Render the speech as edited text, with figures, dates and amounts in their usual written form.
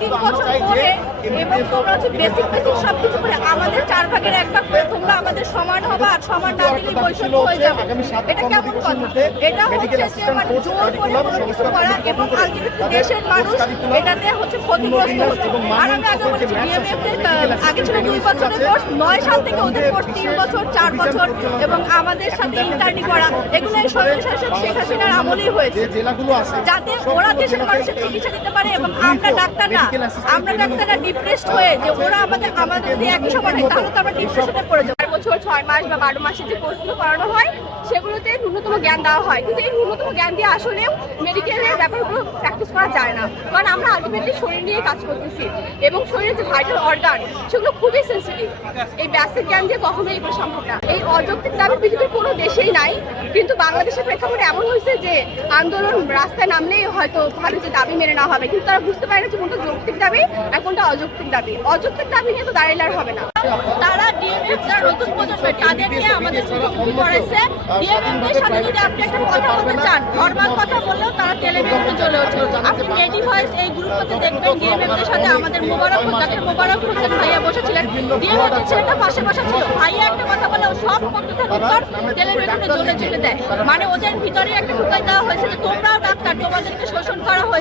3 বছর পরে এবং তোমরা হচ্ছে বেসিক সবকিছু করে আমাদের 4 ভাগের 1 ভাগ করে তোমরা আমাদের সমান হবে, আর সমান না দিলে বৈষম্য হয়ে যাবে। এটা কেমন কথা? এটা হচ্ছে যে মানে জোর করে কোনো কিছু করা এবং আলটিমেটলি দেশের মানুষ এটাতে হচ্ছে ক্ষতিগ্রস্ত হচ্ছে। আর আমি আগে বলেছি ডিএমএফ আগে ছিল 2 বছরের কোর্স, 9 সাল থেকে ওদের কোর্স 3 বছর 4 বছর এবং আমাদের সাথে ইন্টার্নি করা, এগুলো এই স্বৈর শাসক শেখ হাসিনার আমলেই হয়েছে, যাতে ওরা দেশের মানুষের চিকিৎসা দিতে পারে এবং আমরা ডাক্তাররা ডিপ্রেসড হয়ে যে ওরা আমাদের যদি একই সময় হয় তাহলে তো আমরা ডিপ্রেশনে পড়ে যাবো। 4 বছর 6 মাস বা 12 মাসের যে কোর্সগুলো করানো হয় সেগুলোতে ন্যূনতম জ্ঞান দেওয়া হয়, কিন্তু এই ন্যূনতম জ্ঞান দিয়ে আসলেও মেডিকেলের ব্যাপারগুলো প্র্যাকটিস করা যায় না, কারণ আমরা আলটিমেটলি শরীর নিয়ে কাজ করতেছি এবং শরীরের যে ভাইটাল অর্গান সেগুলো খুবই সেন্সিটিভ। এই বেসিক জ্ঞান দিয়ে কখনোই এগুলো সম্ভব না। এই অযৌক্তিক দাবি পৃথিবীর কোনো দেশেই নাই, কিন্তু বাংলাদেশের প্রেক্ষাপটে এমন হয়েছে যে আন্দোলন রাস্তায় নামলেই হয়তো ভাবে যে দাবি মেনে নেওয়া হবে, কিন্তু তারা বুঝতে পারে না যে কোনটা যৌক্তিক দাবি আর কোনটা অযৌক্তিক দাবি। অযৌক্তিক দাবি নিয়ে তো দাঁড়াইলে আর হবে না। তারা ডিএমএফ যারা নতুন প্রজন্মের তাদেরকে আমাদের মুখোমুখি করাইছে। ডিএমএফ এর সাথে যদি আপনি একটা কথা বলতে চান, নর্মাল কথা বললেও তারা টেলিভিশনে চলে হচ্ছে। আপনি নেটিভ ভয়েস এই গ্রুপটাতে দেখবেন ডিএমএফ এর সাথে আমাদের ডাক্তার মোবারক হোসেন ভাইয়া বসেছিলেন, ডিএমএফ এর ছেলেটা পাশে বসা ছিল। ভাইয়া একটা কথা বলে ও সব কথার উত্তর টেলিভিশনে চলে দেয়, মানে ওদের ভিতরে একটা ঢুকাই দেওয়া হয়েছে যে তোমরাও ডাক্তার, তোমাদেরকে শোষণ করা হয়েছে।